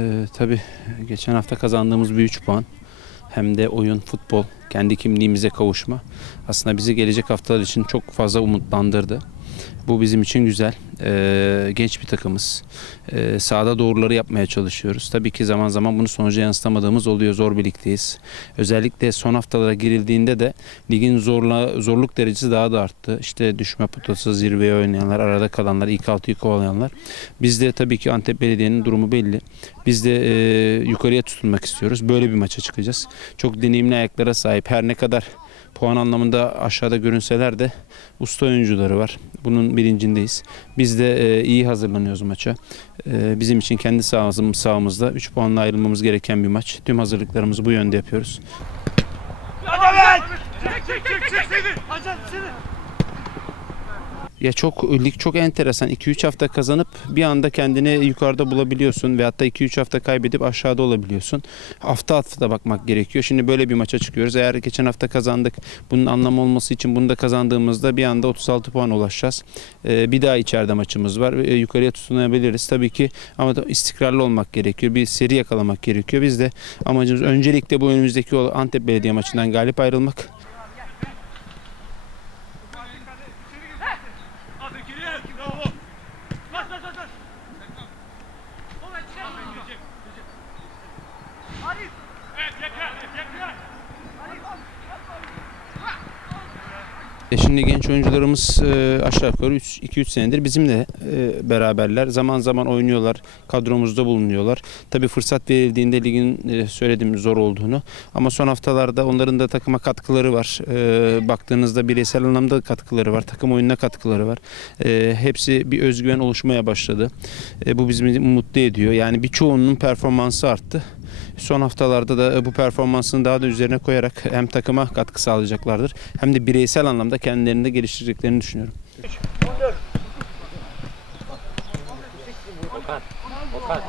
Ee, tabii geçen hafta kazandığımız bir 3 puan hem de oyun, futbol, kendi kimliğimize kavuşma aslında bizi gelecek haftalar için çok fazla umutlandırdı. Bu bizim için güzel. Ee, genç bir takımız. Ee, sahada doğruları yapmaya çalışıyoruz. Tabii ki zaman zaman bunu sonuca yansıtamadığımız oluyor. Zor birlikteyiz. Özellikle son haftalara girildiğinde de ligin zorla, zorluk derecesi daha da arttı. İşte düşme potası, zirveye oynayanlar, arada kalanlar, ilk altıyı kovalayanlar. Biz de tabii ki Antep Belediye'nin durumu belli. Biz de e, yukarıya tutunmak istiyoruz. Böyle bir maça çıkacağız. Çok deneyimli ayaklara sahip. Her ne kadar puan anlamında aşağıda görünseler de usta oyuncuları var. Bunun bilincindeyiz. Biz de e, iyi hazırlanıyoruz maça. E, bizim için kendi sahamız, sahamızda 3 puanla ayrılmamız gereken bir maç. Tüm hazırlıklarımızı bu yönde yapıyoruz. Ya çok lig çok enteresan. 2-3 hafta kazanıp bir anda kendini yukarıda bulabiliyorsun ve hatta 2-3 hafta kaybedip aşağıda olabiliyorsun. Hafta hafta bakmak gerekiyor. Şimdi böyle bir maça çıkıyoruz. Eğer geçen hafta kazandık. Bunun anlamı olması için bunu da kazandığımızda bir anda 36 puan ulaşacağız. Ee, bir daha içeride maçımız var. Ee, yukarıya tutunabiliriz tabii ki ama da istikrarlı olmak gerekiyor. Bir seri yakalamak gerekiyor. Biz de amacımız öncelikle bu önümüzdeki Antep Belediye maçından galip ayrılmak. E Şimdi genç oyuncularımız e, aşağı yukarı 2-3 senedir bizimle e, beraberler. Zaman zaman oynuyorlar, kadromuzda bulunuyorlar. Tabii fırsat verildiğinde ligin e, söylediğim zor olduğunu. Ama son haftalarda onların da takıma katkıları var. E, baktığınızda bireysel anlamda katkıları var, takım oyununa katkıları var. E, hepsi bir özgüven oluşmaya başladı. E, bu bizi mutlu ediyor. Yani birçoğunun performansı arttı. Son haftalarda da bu performansını daha da üzerine koyarak hem takıma katkı sağlayacaklardır hem de bireysel anlamda kendilerini de geliştireceklerini düşünüyorum. Okan. Okan.